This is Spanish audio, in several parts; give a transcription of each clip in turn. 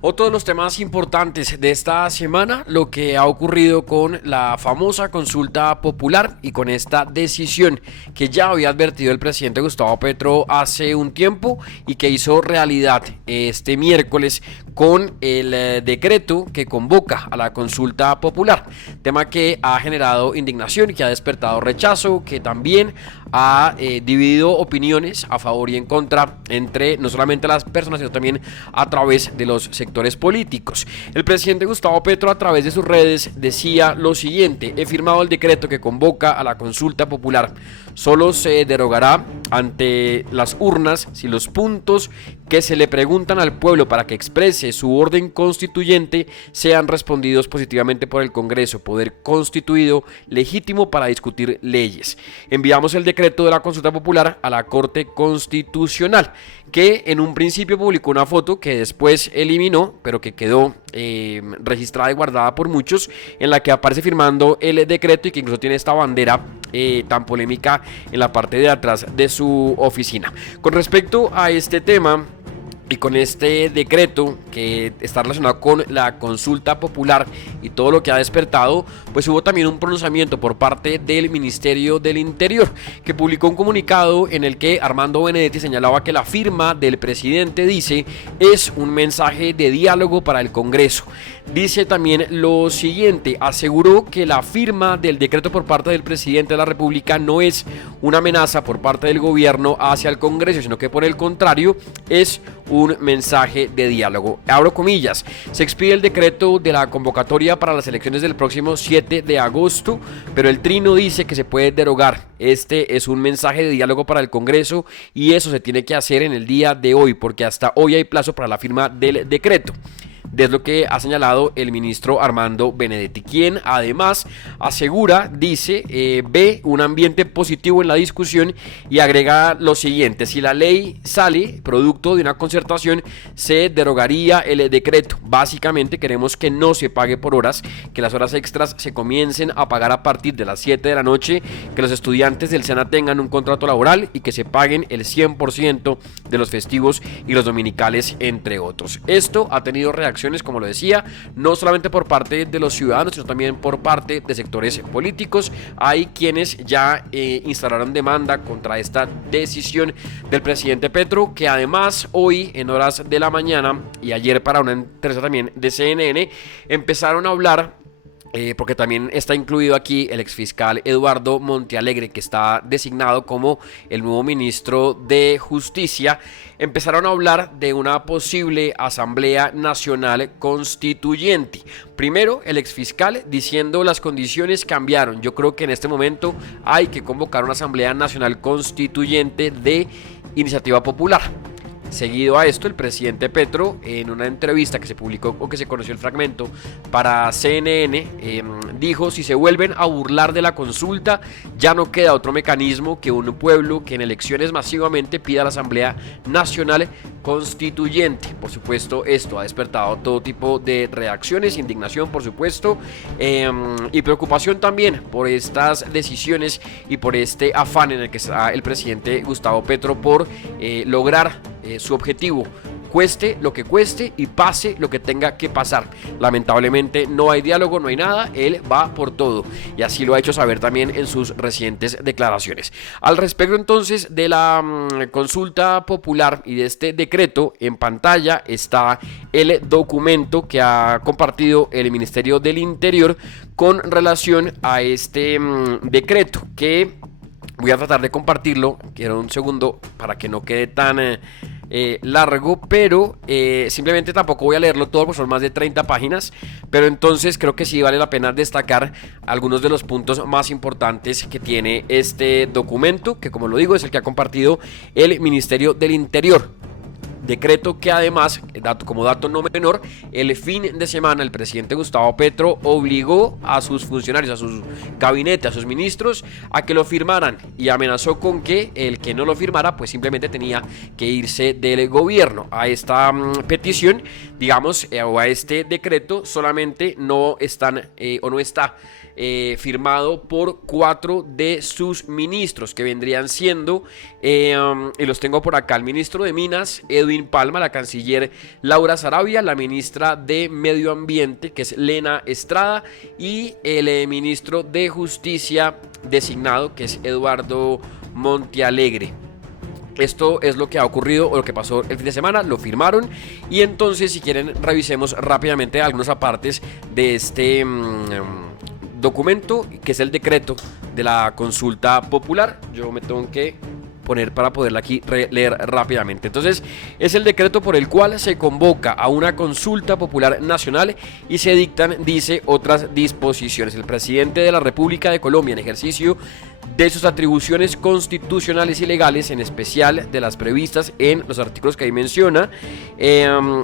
Otro de los temas importantes de esta semana, lo que ha ocurrido con la famosa consulta popular y con esta decisión que ya había advertido el presidente Gustavo Petro hace un tiempo y que hizo realidad este miércoles con el decreto que convoca a la consulta popular, tema que ha generado indignación, que ha despertado rechazo, que también ha dividido opiniones a favor y en contra entre no solamente las personas, sino también a través de los sectores políticos. El presidente Gustavo Petro a través de sus redes decía lo siguiente: he firmado el decreto que convoca a la consulta popular. Solo se derogará ante las urnas si los puntos que se le preguntan al pueblo para que exprese su orden constituyente sean respondidos positivamente por el Congreso, poder constituido legítimo para discutir leyes. Enviamos el decreto de la consulta popular a la Corte Constitucional, que en un principio publicó una foto que después eliminó, pero que quedó registrada y guardada por muchos, en la que aparece firmando el decreto y que incluso tiene esta bandera tan polémica en la parte de atrás de su oficina. Con respecto a este tema y con este decreto que está relacionado con la consulta popular y todo lo que ha despertado, pues hubo también un pronunciamiento por parte del Ministerio del Interior, que publicó un comunicado en el que Armando Benedetti señalaba que la firma del presidente, dice, es un mensaje de diálogo para el Congreso. Dice también lo siguiente: aseguró que la firma del decreto por parte del presidente de la República no es una amenaza por parte del gobierno hacia el Congreso, sino que por el contrario es un mensaje de diálogo. Abro comillas: se expide el decreto de la convocatoria para las elecciones del próximo 7 de agosto, pero el trino dice que se puede derogar. Este es un mensaje de diálogo para el Congreso y eso se tiene que hacer en el día de hoy, porque hasta hoy hay plazo para la firma del decreto. Es lo que ha señalado el ministro Armando Benedetti, quien además asegura, dice, ve un ambiente positivo en la discusión y agrega lo siguiente: si la ley sale producto de una concertación, se derogaría el decreto. Básicamente queremos que no se pague por horas, que las horas extras se comiencen a pagar a partir de las 7 de la noche, que los estudiantes del SENA tengan un contrato laboral y que se paguen el 100% de los festivos y los dominicales, entre otros. Esto ha tenido reacciones, como lo decía, no solamente por parte de los ciudadanos, sino también por parte de sectores políticos. Hay quienes ya instalaron demanda contra esta decisión del presidente Petro, que además hoy en horas de la mañana y ayer para una entrevista también de CNN empezaron a hablar, porque también está incluido aquí el exfiscal Eduardo Montealegre, que está designado como el nuevo ministro de Justicia. Empezaron a hablar de una posible Asamblea Nacional Constituyente. Primero, el exfiscal diciendo las condiciones cambiaron. Yo creo que en este momento hay que convocar una Asamblea Nacional Constituyente de Iniciativa Popular. Seguido a esto, el presidente Petro, en una entrevista que se publicó o que se conoció el fragmento para CNN, dijo: si se vuelven a burlar de la consulta, ya no queda otro mecanismo que un pueblo que en elecciones masivamente pida a la Asamblea Nacional Constituyente. Por supuesto, esto ha despertado todo tipo de reacciones, indignación, por supuesto, y preocupación también por estas decisiones y por este afán en el que está el presidente Gustavo Petro por lograr su objetivo, cueste lo que cueste y pase lo que tenga que pasar. Lamentablemente no hay diálogo, no hay nada, él va por todo y así lo ha hecho saber también en sus recientes declaraciones. Al respecto entonces de la consulta popular y de este decreto, en pantalla está el documento que ha compartido el Ministerio del Interior con relación a este decreto, que voy a tratar de compartirlo. Quiero un segundo para que no quede tan largo, pero simplemente tampoco voy a leerlo todo, porque son más de 30 páginas, pero entonces creo que sí vale la pena destacar algunos de los puntos más importantes que tiene este documento, que como lo digo es el que ha compartido el Ministerio del Interior. Decreto que además, como dato no menor, el fin de semana el presidente Gustavo Petro obligó a sus funcionarios, a sus gabinetes, a sus ministros a que lo firmaran y amenazó con que el que no lo firmara pues simplemente tenía que irse del gobierno. A esta petición, digamos, o a este decreto solamente no están o no está firmado por 4 de sus ministros, que vendrían siendo, y los tengo por acá, el ministro de Minas, Edwin Palma, la canciller Laura Sarabia, la ministra de Medio Ambiente, que es Lena Estrada, y el ministro de Justicia designado, que es Eduardo Montealegre. Esto es lo que ha ocurrido o lo que pasó el fin de semana, lo firmaron. Y entonces, si quieren, revisemos rápidamente algunos apartes de este documento, que es el decreto de la consulta popular. Yo me tengo que poner para poderla aquí leer rápidamente. Entonces, es el decreto por el cual se convoca a una consulta popular nacional y se dictan, dice, otras disposiciones. El presidente de la República de Colombia, en ejercicio de sus atribuciones constitucionales y legales, en especial de las previstas en los artículos que ahí menciona,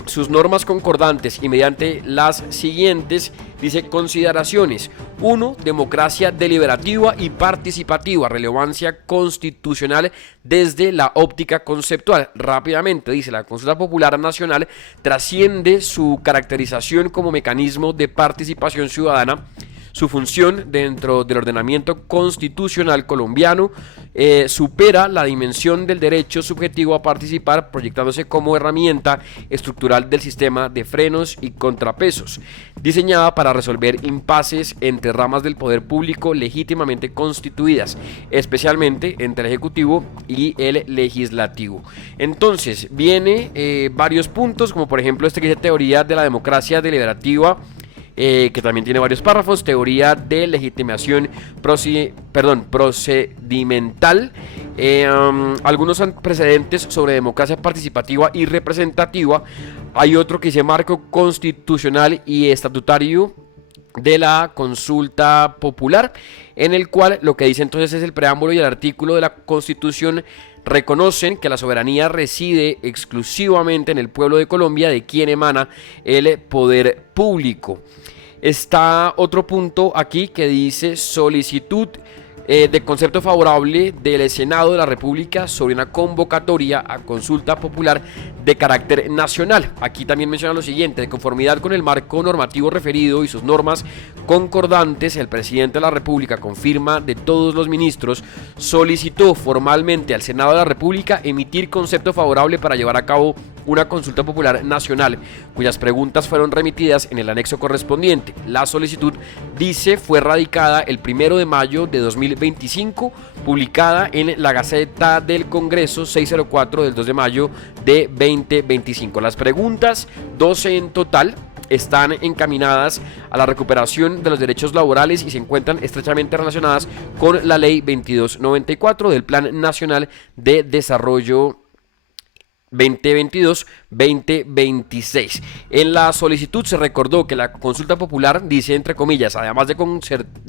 sus normas concordantes y mediante las siguientes, dice, consideraciones: 1. Democracia deliberativa y participativa, relevancia constitucional desde la óptica conceptual. Rápidamente, dice, la consulta popular nacional trasciende su caracterización como mecanismo de participación ciudadana. Su función dentro del ordenamiento constitucional colombiano supera la dimensión del derecho subjetivo a participar, proyectándose como herramienta estructural del sistema de frenos y contrapesos, diseñada para resolver impases entre ramas del poder público legítimamente constituidas, especialmente entre el Ejecutivo y el Legislativo. Entonces, viene varios puntos, como por ejemplo este que dice teoría de la democracia deliberativa, que también tiene varios párrafos: teoría de legitimación procedimental, algunos precedentes sobre democracia participativa y representativa. Hay otro que dice marco constitucional y estatutario de la consulta popular, en el cual lo que dice entonces es el preámbulo y el artículo de la Constitución reconocen que la soberanía reside exclusivamente en el pueblo de Colombia, de quien emana el poder público. Está otro punto aquí que dice solicitud de concepto favorable del Senado de la República sobre una convocatoria a consulta popular de carácter nacional. Aquí también menciona lo siguiente: de conformidad con el marco normativo referido y sus normas concordantes, el presidente de la República, con firma de todos los ministros, solicitó formalmente al Senado de la República emitir concepto favorable para llevar a cabo una consulta popular nacional, cuyas preguntas fueron remitidas en el anexo correspondiente. La solicitud, dice, fue radicada el 1 de mayo de 2025, publicada en la Gaceta del Congreso 604 del 2 de mayo de 2025. Las preguntas, 12 en total, están encaminadas a la recuperación de los derechos laborales y se encuentran estrechamente relacionadas con la Ley 2294 del Plan Nacional de Desarrollo 2022-2026. En la solicitud se recordó que la consulta popular, dice entre comillas, además de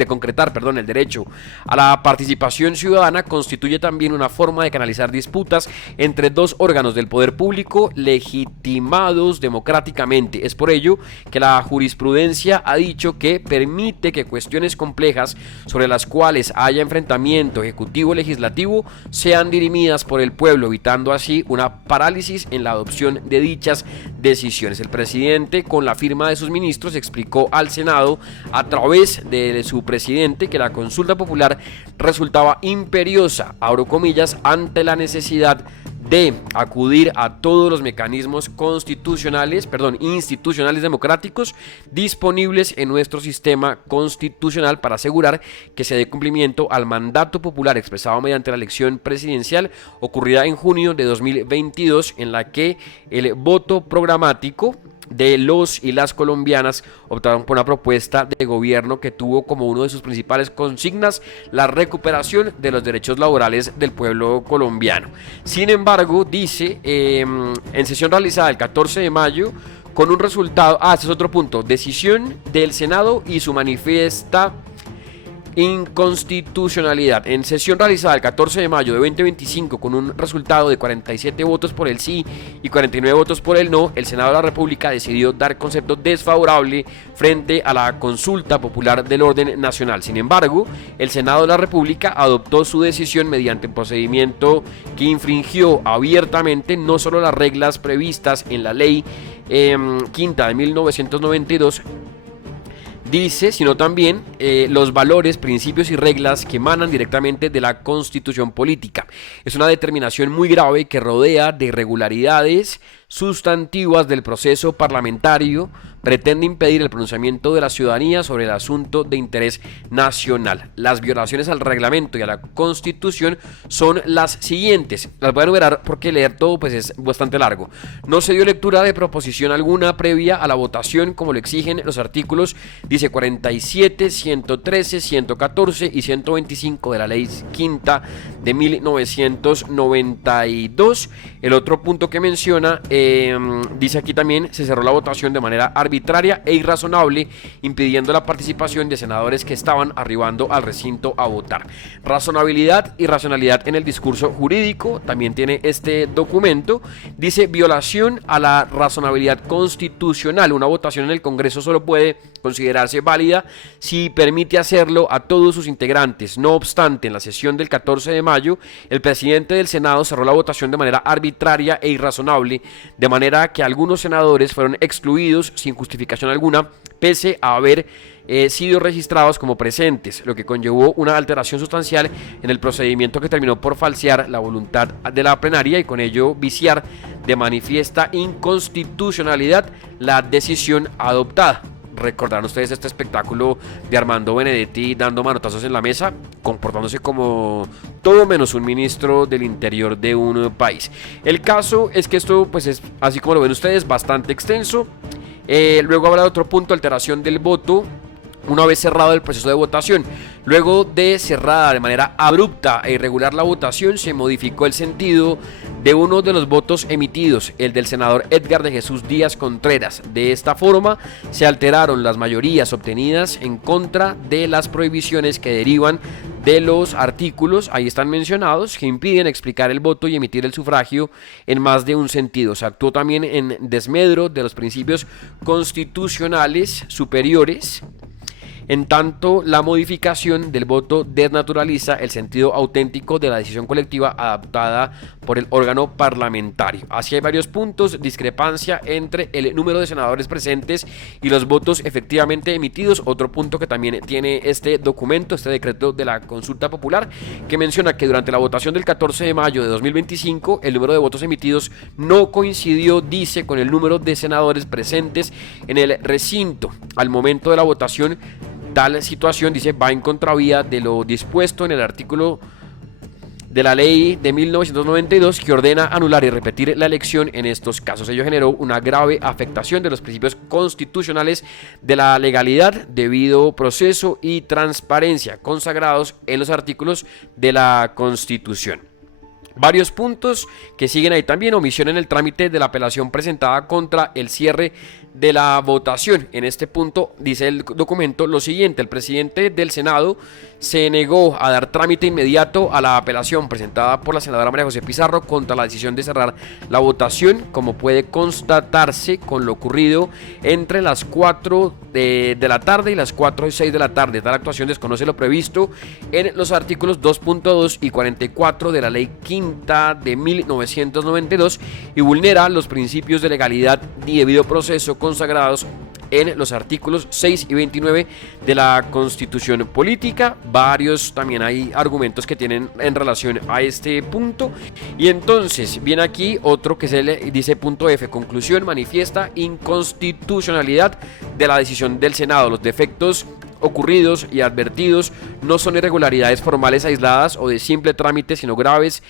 concretar el derecho a la participación ciudadana, constituye también una forma de canalizar disputas entre dos órganos del poder público legitimados democráticamente. Es por ello que la jurisprudencia ha dicho que permite que cuestiones complejas sobre las cuales haya enfrentamiento ejecutivo-legislativo sean dirimidas por el pueblo, evitando así una parálisis en la adopción de dichas decisiones. El presidente, con la firma de sus ministros, explicó al Senado a través de su presidente que la consulta popular resultaba imperiosa, abro comillas, ante la necesidad de acudir a todos los mecanismos institucionales democráticos disponibles en nuestro sistema constitucional para asegurar que se dé cumplimiento al mandato popular expresado mediante la elección presidencial ocurrida en junio de 2022, en la que el voto programático de los y las colombianas optaron por una propuesta de gobierno que tuvo como uno de sus principales consignas la recuperación de los derechos laborales del pueblo colombiano. Sin embargo, dice, en sesión realizada el 14 de mayo, con un resultado, este es otro punto, decisión del Senado y su manifiesta inconstitucionalidad. En sesión realizada el 14 de mayo de 2025, con un resultado de 47 votos por el sí y 49 votos por el no, el Senado de la República decidió dar concepto desfavorable frente a la consulta popular del orden nacional. Sin embargo, el Senado de la República adoptó su decisión mediante un procedimiento que infringió abiertamente no solo las reglas previstas en la ley quinta de 1992, dice, sino también los valores, principios y reglas que emanan directamente de la Constitución política. Es una determinación muy grave que rodea de irregularidades sustantivas del proceso parlamentario, pretende impedir el pronunciamiento de la ciudadanía sobre el asunto de interés nacional. Las violaciones al reglamento y a la Constitución son las siguientes. Las voy a enumerar porque leer todo pues es bastante largo. No se dio lectura de proposición alguna previa a la votación como lo exigen los artículos, dice 47, 113, 114 y 125 de la Ley Quinta de 1992. El otro punto que menciona, dice aquí también, se cerró la votación de manera arbitraria e irrazonable, impidiendo la participación de senadores que estaban arribando al recinto a votar. Razonabilidad y racionalidad en el discurso jurídico, también tiene este documento, dice violación a la razonabilidad constitucional. Una votación en el Congreso solo puede considerarse válida si permite hacerlo a todos sus integrantes. No obstante, en la sesión del 14 de mayo, el presidente del Senado cerró la votación de manera arbitraria e irrazonable, de manera que algunos senadores fueron excluidos sin justificación alguna, pese a haber sido registrados como presentes, lo que conllevó una alteración sustancial en el procedimiento que terminó por falsear la voluntad de la plenaria y con ello viciar de manifiesta inconstitucionalidad la decisión adoptada. Recordarán ustedes este espectáculo de Armando Benedetti dando manotazos en la mesa, comportándose como todo menos un ministro del interior de un país. El caso es que esto pues es, así como lo ven ustedes, bastante extenso. Luego habrá otro punto, alteración del voto una vez cerrado el proceso de votación. Luego de cerrada de manera abrupta e irregular la votación, se modificó el sentido de uno de los votos emitidos, el del senador Edgar de Jesús Díaz Contreras. De esta forma, se alteraron las mayorías obtenidas en contra de las prohibiciones que derivan de los artículos, ahí están mencionados, que impiden explicar el voto y emitir el sufragio en más de un sentido. Se actuó también en desmedro de los principios constitucionales superiores. En tanto, la modificación del voto desnaturaliza el sentido auténtico de la decisión colectiva adoptada por el órgano parlamentario. Así hay varios puntos, discrepancia entre el número de senadores presentes y los votos efectivamente emitidos. Otro punto que también tiene este documento, este decreto de la consulta popular, que menciona que durante la votación del 14 de mayo de 2025, el número de votos emitidos no coincidió, dice, con el número de senadores presentes en el recinto. Al momento de la votación, tal situación, dice, va en contravía de lo dispuesto en el artículo de la ley de 1992 que ordena anular y repetir la elección en estos casos. Ello generó una grave afectación de los principios constitucionales de la legalidad, debido proceso y transparencia consagrados en los artículos de la Constitución. Varios puntos que siguen ahí también: omisión en el trámite de la apelación presentada contra el cierre de la votación. En este punto dice el documento lo siguiente: el presidente del Senado se negó a dar trámite inmediato a la apelación presentada por la senadora María José Pizarro contra la decisión de cerrar la votación, como puede constatarse con lo ocurrido entre las 4 de la tarde y las 4 y 6 de la tarde. Tal actuación desconoce lo previsto en los artículos 2.2 y 44 de la Ley Quinta de 1992 y vulnera los principios de legalidad y debido proceso consagrados en los artículos 6 y 29 de la Constitución Política. Varios también hay argumentos que tienen en relación a este punto. Y entonces viene aquí otro que dice punto F: conclusión, manifiesta inconstitucionalidad de la decisión del Senado. Los defectos ocurridos y advertidos no son irregularidades formales aisladas o de simple trámite, sino graves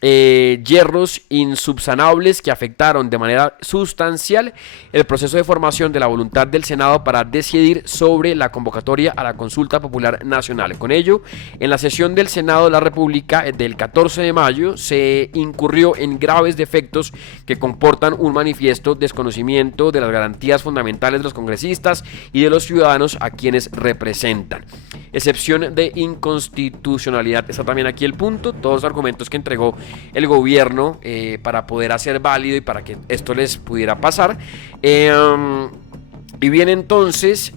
yerros insubsanables que afectaron de manera sustancial el proceso de formación de la voluntad del Senado para decidir sobre la convocatoria a la consulta popular nacional. Con ello, en la sesión del Senado de la República del 14 de mayo se incurrió en graves defectos que comportan un manifiesto desconocimiento de las garantías fundamentales de los congresistas y de los ciudadanos a quienes representan. Excepción de inconstitucionalidad, está también aquí el punto, todos los argumentos que entregó el gobierno para poder hacer válido y para que esto les pudiera pasar. Y viene entonces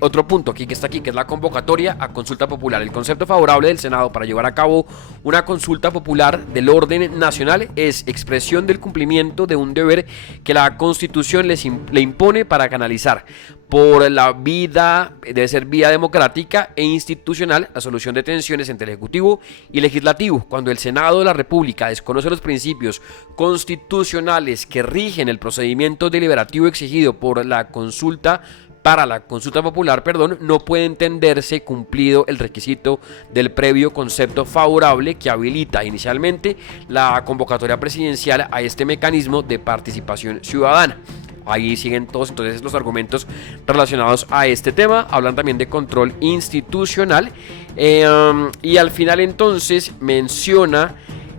otro punto aquí que está aquí, que es la convocatoria a consulta popular. El concepto favorable del Senado para llevar a cabo una consulta popular del orden nacional es expresión del cumplimiento de un deber que la Constitución le impone para canalizar por la vida, debe ser vía democrática e institucional, la solución de tensiones entre el Ejecutivo y Legislativo. Cuando el Senado de la República desconoce los principios constitucionales que rigen el procedimiento deliberativo exigido por la consulta, para la consulta popular, no puede entenderse cumplido el requisito del previo concepto favorable que habilita inicialmente la convocatoria presidencial a este mecanismo de participación ciudadana. Ahí siguen todos entonces los argumentos relacionados a este tema. Hablan también de control institucional. Y al final entonces menciona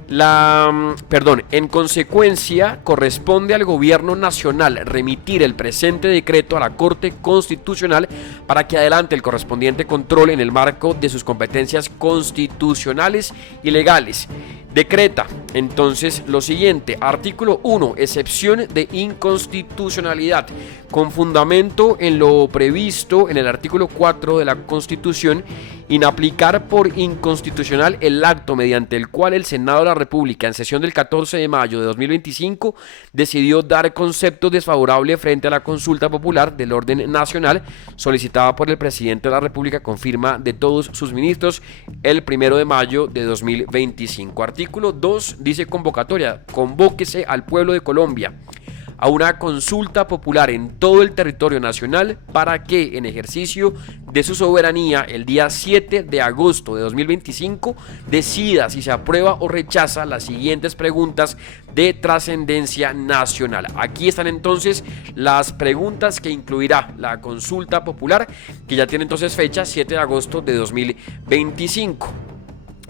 en consecuencia corresponde al gobierno nacional remitir el presente decreto a la Corte Constitucional para que adelante el correspondiente control en el marco de sus competencias constitucionales y legales. Decreta entonces lo siguiente: artículo 1, excepción de inconstitucionalidad, con fundamento en lo previsto en el artículo 4 de la Constitución, inaplicar por inconstitucional el acto mediante el cual el Senado de la República en sesión del 14 de mayo de 2025 decidió dar concepto desfavorable frente a la consulta popular del orden nacional solicitada por el presidente de la República con firma de todos sus ministros el 1 de mayo de 2025. Artículo 2 dice convocatoria: convóquese al pueblo de Colombia a una consulta popular en todo el territorio nacional para que, en ejercicio de su soberanía, el día 7 de agosto de 2025 decida si se aprueba o rechaza las siguientes preguntas de trascendencia nacional. Aquí están entonces las preguntas que incluirá la consulta popular, que ya tiene entonces fecha 7 de agosto de 2025.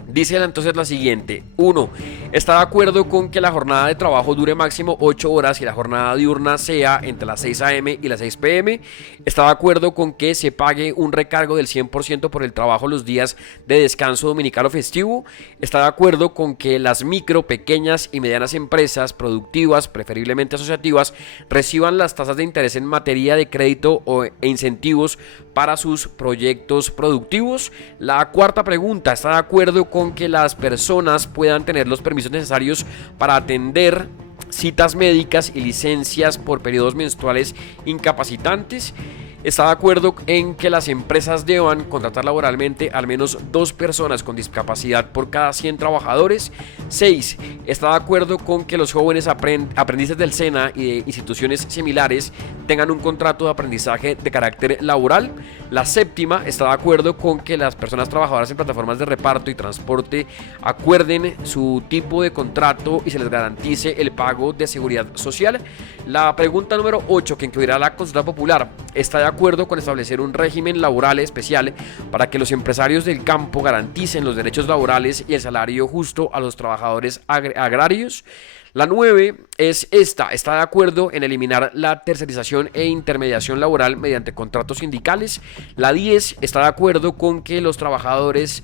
Dice entonces la siguiente: 1. Está de acuerdo con que la jornada de trabajo dure máximo 8 horas y la jornada diurna sea entre las 6 a.m. y las 6 p.m. Está de acuerdo con que se pague un recargo del 100% por el trabajo los días de descanso dominical o festivo. Está de acuerdo con que las micro, pequeñas y medianas empresas productivas, preferiblemente asociativas, reciban las tasas de interés en materia de crédito e incentivos para sus proyectos productivos. La cuarta pregunta: está de acuerdo con que las personas puedan tener los permisos necesarios para atender citas médicas y licencias por periodos menstruales incapacitantes. Está de acuerdo en que las empresas deban contratar laboralmente al menos 2 personas con discapacidad por cada 100 trabajadores. 6. Está de acuerdo con que los jóvenes aprendices del SENA y de instituciones similares tengan un contrato de aprendizaje de carácter laboral. La séptima está de acuerdo con que las personas trabajadoras en plataformas de reparto y transporte acuerden su tipo de contrato y se les garantice el pago de seguridad social. La pregunta número 8, que incluirá la consulta popular, está de acuerdo con establecer un régimen laboral especial para que los empresarios del campo garanticen los derechos laborales y el salario justo a los trabajadores agrarios. La 9 es esta: está de acuerdo en eliminar la tercerización e intermediación laboral mediante contratos sindicales. La 10 está de acuerdo con que las trabajadoras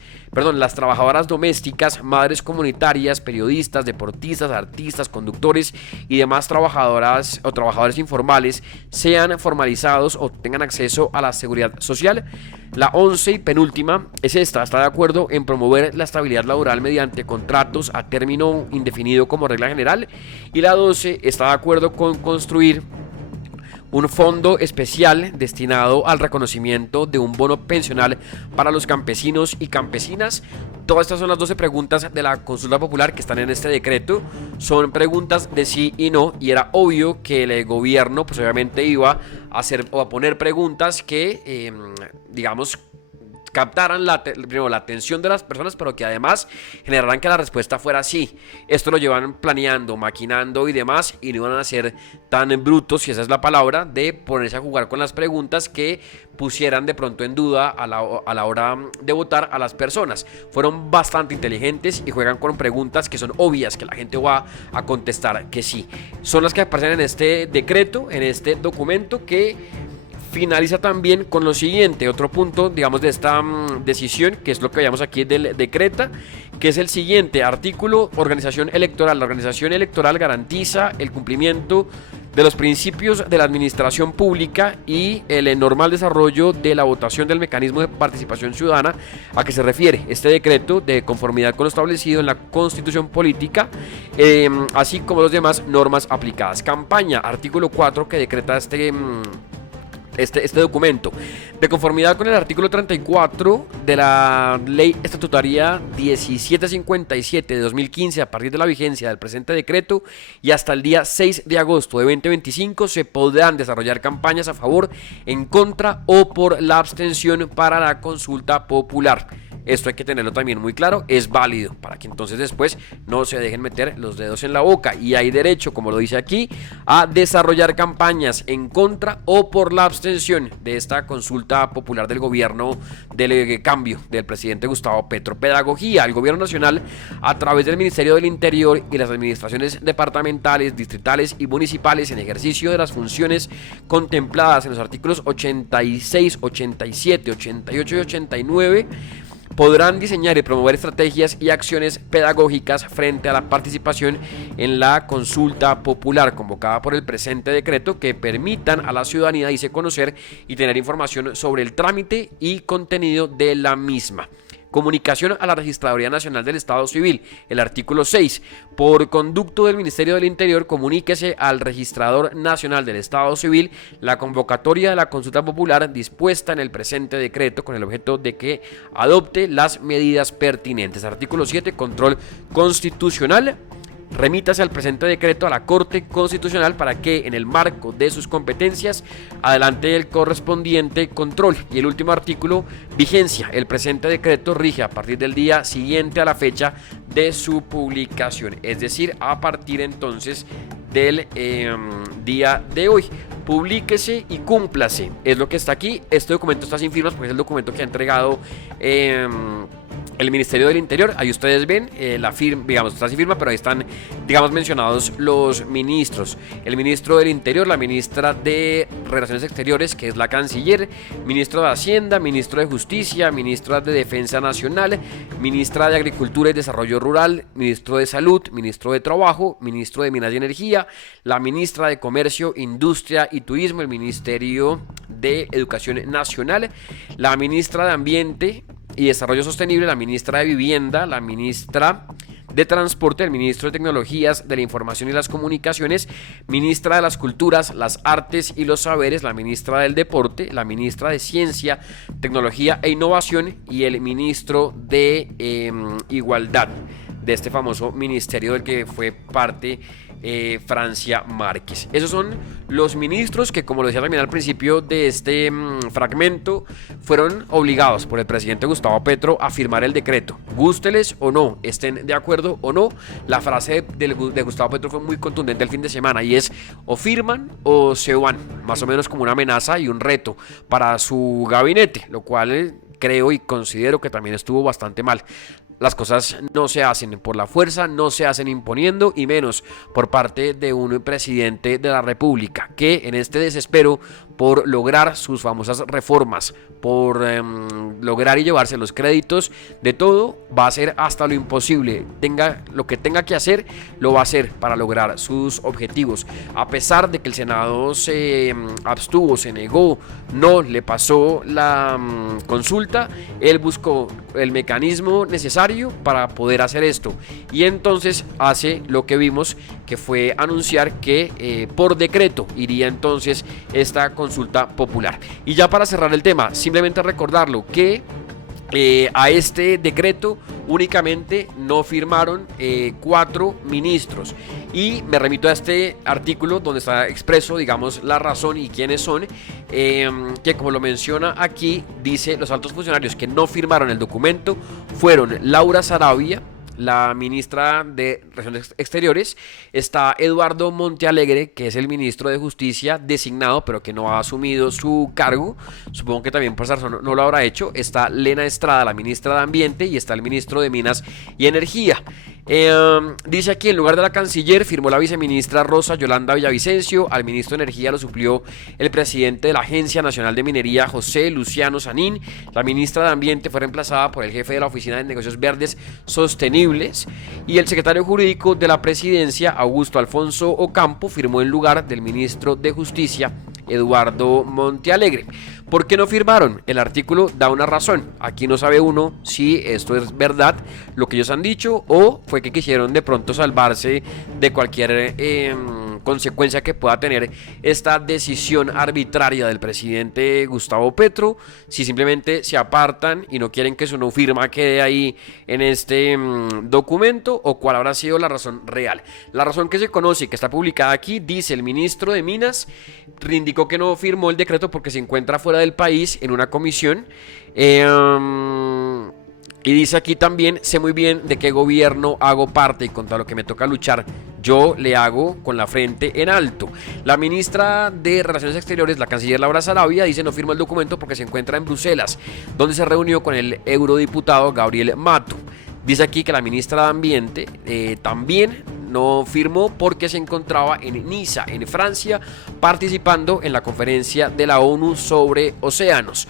domésticas, madres comunitarias, periodistas, deportistas, artistas, conductores y demás trabajadoras o trabajadores informales sean formalizados o tengan acceso a la seguridad social. La 11 y penúltima es esta: está de acuerdo en promover la estabilidad laboral mediante contratos a término indefinido como regla general. Y la 12 está de acuerdo con construir un fondo especial destinado al reconocimiento de un bono pensional para los campesinos y campesinas. Todas estas son las 12 preguntas de la consulta popular que están en este decreto. Son preguntas de sí y no, y era obvio que el gobierno pues obviamente iba a hacer o a poner preguntas que captaran la atención de las personas, pero que además generaran que la respuesta fuera así. Esto lo llevan planeando, maquinando y demás, y no iban a ser tan brutos, si esa es la palabra, de ponerse a jugar con las preguntas que pusieran de pronto en duda a la hora de votar a las personas. Fueron bastante inteligentes y juegan con preguntas que son obvias, que la gente va a contestar que sí. Son las que aparecen en este decreto, en este documento, que finaliza también con lo siguiente: otro punto, de esta decisión, que es lo que veíamos aquí del decreta, que es el siguiente artículo: organización electoral. La organización electoral garantiza el cumplimiento de los principios de la administración pública y el normal desarrollo de la votación del mecanismo de participación ciudadana a que se refiere este decreto, de conformidad con lo establecido en la Constitución Política, así como las demás normas aplicadas. Campaña, artículo 4, que decreta este documento. De conformidad con el artículo 34 de la Ley Estatutaria 1757 de 2015, a partir de la vigencia del presente decreto y hasta el día 6 de agosto de 2025, se podrán desarrollar campañas a favor, en contra o por la abstención para la consulta popular. Esto hay que tenerlo también muy claro, es válido para que entonces después no se dejen meter los dedos en la boca, y hay derecho, como lo dice aquí, a desarrollar campañas en contra o por la abstención de esta consulta popular del gobierno del cambio del presidente Gustavo Petro. Pedagogía: el gobierno nacional, a través del Ministerio del Interior y las administraciones departamentales, distritales y municipales, en ejercicio de las funciones contempladas en los artículos 86, 87, 88 y 89, podrán diseñar y promover estrategias y acciones pedagógicas frente a la participación en la consulta popular convocada por el presente decreto, que permitan a la ciudadanía darse a conocer y tener información sobre el trámite y contenido de la misma. Comunicación a la Registraduría Nacional del Estado Civil. El artículo 6. Por conducto del Ministerio del Interior, comuníquese al Registrador Nacional del Estado Civil la convocatoria de la consulta popular dispuesta en el presente decreto, con el objeto de que adopte las medidas pertinentes. Artículo 7. Control constitucional. Remítase al presente decreto a la Corte Constitucional para que, en el marco de sus competencias, adelante el correspondiente control. Y el último artículo: vigencia. El presente decreto rige a partir del día siguiente a la fecha de su publicación, es decir, a partir entonces del día de hoy. Publíquese y cúmplase, es lo que está aquí. Este documento está sin firmas porque es el documento que ha entregado el Ministerio del Interior. Ahí ustedes ven la firma, digamos, está sin firma, pero ahí están, digamos, mencionados los ministros: el ministro del Interior, la ministra de Relaciones Exteriores, que es la canciller, ministro de Hacienda, ministro de Justicia, ministra de Defensa Nacional, ministra de Agricultura y Desarrollo Rural, ministro de Salud, ministro de Trabajo, ministro de Minas y Energía, la ministra de Comercio, Industria y Turismo, el Ministerio de Educación Nacional, la ministra de Ambiente y Desarrollo Sostenible, la ministra de Vivienda, la ministra de Transporte, el ministro de Tecnologías de la Información y las Comunicaciones, ministra de las Culturas, las Artes y los Saberes, la ministra del Deporte, la ministra de Ciencia, Tecnología e Innovación y el ministro de Igualdad, de este famoso ministerio del que fue parte Francia Márquez. Esos son los ministros que, como lo decía también al principio de este fragmento, fueron obligados por el presidente Gustavo Petro a firmar el decreto. Gústeles o no, estén de acuerdo o no, la frase de Gustavo Petro fue muy contundente el fin de semana, y es: o firman o se van, más o menos como una amenaza y un reto para su gabinete, lo cual creo y considero que también estuvo bastante mal. Las cosas no se hacen por la fuerza, no se hacen imponiendo, y menos por parte de un presidente de la República que, en este desespero por lograr sus famosas reformas, por lograr y llevarse los créditos de todo, va a hacer hasta lo imposible. Tenga lo que tenga que hacer, lo va a hacer para lograr sus objetivos. A pesar de que el Senado se abstuvo, se negó, no le pasó la consulta, él buscó el mecanismo necesario para poder hacer esto, y entonces hace lo que vimos, que fue anunciar que por decreto iría entonces esta consulta popular. Y ya para cerrar el tema, simplemente recordarlo que a este decreto únicamente no firmaron 4 ministros, y me remito a este artículo donde está expreso, digamos, la razón y quiénes son, que, como lo menciona aquí, dice: los altos funcionarios que no firmaron el documento fueron Laura Saravia, la ministra de Relaciones Exteriores, está Eduardo Montealegre, que es el ministro de Justicia designado, pero que no ha asumido su cargo, supongo que también por esa razón no lo habrá hecho, está Lena Estrada, la ministra de Ambiente, y está el ministro de Minas y Energía. Dice aquí: en lugar de la canciller firmó la viceministra Rosa Yolanda Villavicencio. Al ministro de Energía lo suplió el presidente de la Agencia Nacional de Minería, José Luciano Sanín. La ministra de Ambiente fue reemplazada por el jefe de la Oficina de Negocios Verdes Sostenibles, y el secretario jurídico de la presidencia, Augusto Alfonso Ocampo, firmó en lugar del ministro de Justicia, Eduardo Montealegre. ¿Por qué no firmaron? El artículo da una razón. Aquí no sabe uno si esto es verdad, lo que ellos han dicho, o fue que quisieron de pronto salvarse de cualquier consecuencia que pueda tener esta decisión arbitraria del presidente Gustavo Petro, si simplemente se apartan y no quieren que su no firma quede ahí en este documento, o cuál habrá sido la razón real. La razón que se conoce y que está publicada aquí dice: el ministro de Minas indicó que no firmó el decreto porque se encuentra fuera del país en una comisión. Y dice aquí también: sé muy bien de qué gobierno hago parte y contra lo que me toca luchar, yo le hago con la frente en alto. La ministra de Relaciones Exteriores, la canciller Laura Sarabia, dice no firmó el documento porque se encuentra en Bruselas, donde se reunió con el eurodiputado Gabriel Mato. Dice aquí que la ministra de Ambiente también no firmó porque se encontraba en Niza, en Francia, participando en la conferencia de la ONU sobre océanos.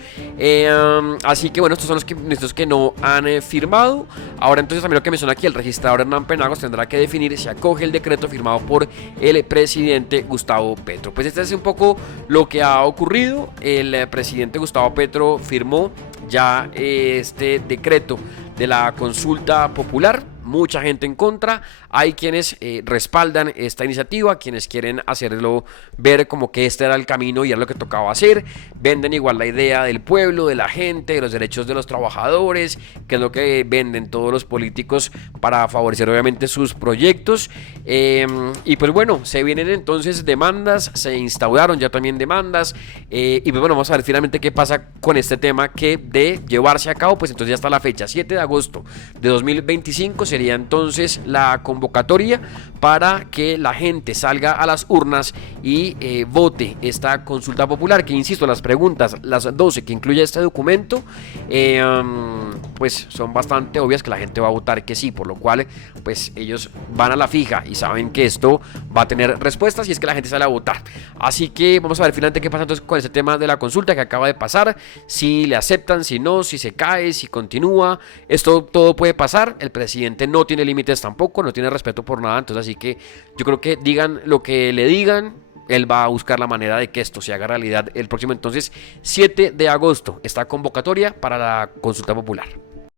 Así que bueno, estos son los que no han firmado. Ahora entonces también lo que menciona aquí, el registrador Hernán Penagos tendrá que definir si acoge el decreto firmado por el presidente Gustavo Petro. Pues este es un poco lo que ha ocurrido. El presidente Gustavo Petro firmó ya este decreto de la consulta popular. Mucha gente en contra, hay quienes respaldan esta iniciativa, quienes quieren hacerlo ver como que este era el camino y era lo que tocaba hacer. Venden igual la idea del pueblo, de la gente, de los derechos de los trabajadores, que es lo que venden todos los políticos para favorecer obviamente sus proyectos. Y pues bueno, se vienen entonces demandas, se instauraron ya también demandas, y pues bueno, vamos a ver finalmente qué pasa con este tema, que de llevarse a cabo, pues entonces ya está la fecha, 7 de agosto de 2025 sería entonces la convocatoria para que la gente salga a las urnas y vote esta consulta popular, que insisto, las preguntas, las 12 que incluye este documento, pues son bastante obvias, que la gente va a votar que sí, por lo cual pues ellos van a la fija y saben que esto va a tener respuestas y es que la gente sale a votar. Así que vamos a ver finalmente qué pasa entonces con este tema de la consulta que acaba de pasar, si le aceptan, si no, si se cae, si continúa. Esto todo puede pasar, el presidente no tiene límites tampoco, no tiene respeto por nada, entonces así que yo creo que digan lo que le digan, él va a buscar la manera de que esto se haga realidad el próximo entonces 7 de agosto, esta convocatoria para la consulta popular.